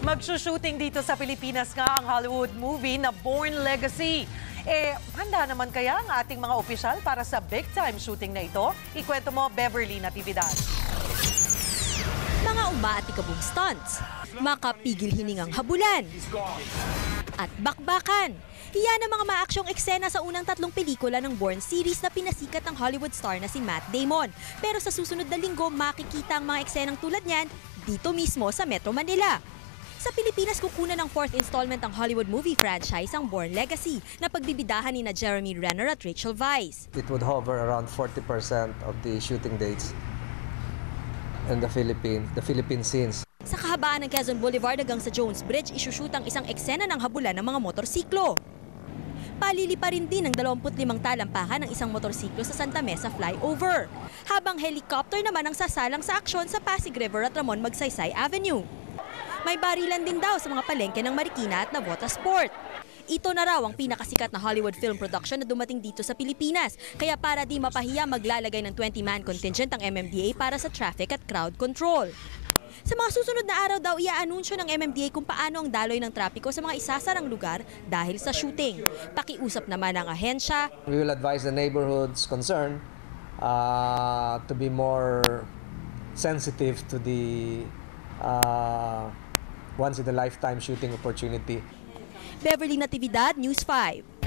Magsushooting dito sa Pilipinas nga ang Hollywood movie na Born Legacy. Eh, handa naman kaya ang ating mga opisyal para sa big-time shooting na ito? Ikwento mo, Beverly Natividad. mga umaatikabong stunts, makapigil hiningang habulan, at bakbakan. Iyan ang mga maaksyong eksena sa unang tatlong pelikula ng Bourne series na pinasikat ng Hollywood star na si Matt Damon. Pero sa susunod na linggo, makikita ang mga eksenang tulad niyan dito mismo sa Metro Manila. Sa Pilipinas, kukunan ng fourth installment ang Hollywood movie franchise ang Bourne Legacy na pagbibidahan ni na Jeremy Renner at Rachel Weisz. it would hover around 40% of the shooting dates in the Philippines, the Philippine scenes. Sa kahabaan ng Quezon Boulevard hanggang sa Jones Bridge, isushoot ang isang eksena ng habulan ng mga motorsiklo. Palili pa rin din ng 25 talampakan ng isang motorsiklo sa Santa Mesa flyover. Habang helicopter naman ang sasalang sa aksyon sa Pasig River at Ramon Magsaysay Avenue. May barilan din daw sa mga palengke ng Marikina at Navota Sport. Ito na raw ang pinakasikat na Hollywood film production na dumating dito sa Pilipinas. Kaya para di mapahiya maglalagay ng 20-man contingent ang MMDA para sa traffic at crowd control. Sa mga susunod na araw daw, iaanunsyo ng MMDA kung paano ang daloy ng trapiko sa mga isasarang lugar dahil sa shooting. Pakiusap naman ang ahensya, We will advise the neighborhoods concerned uh, to be more sensitive to the uh, once in a lifetime shooting opportunity. Beverly Natividad, News 5.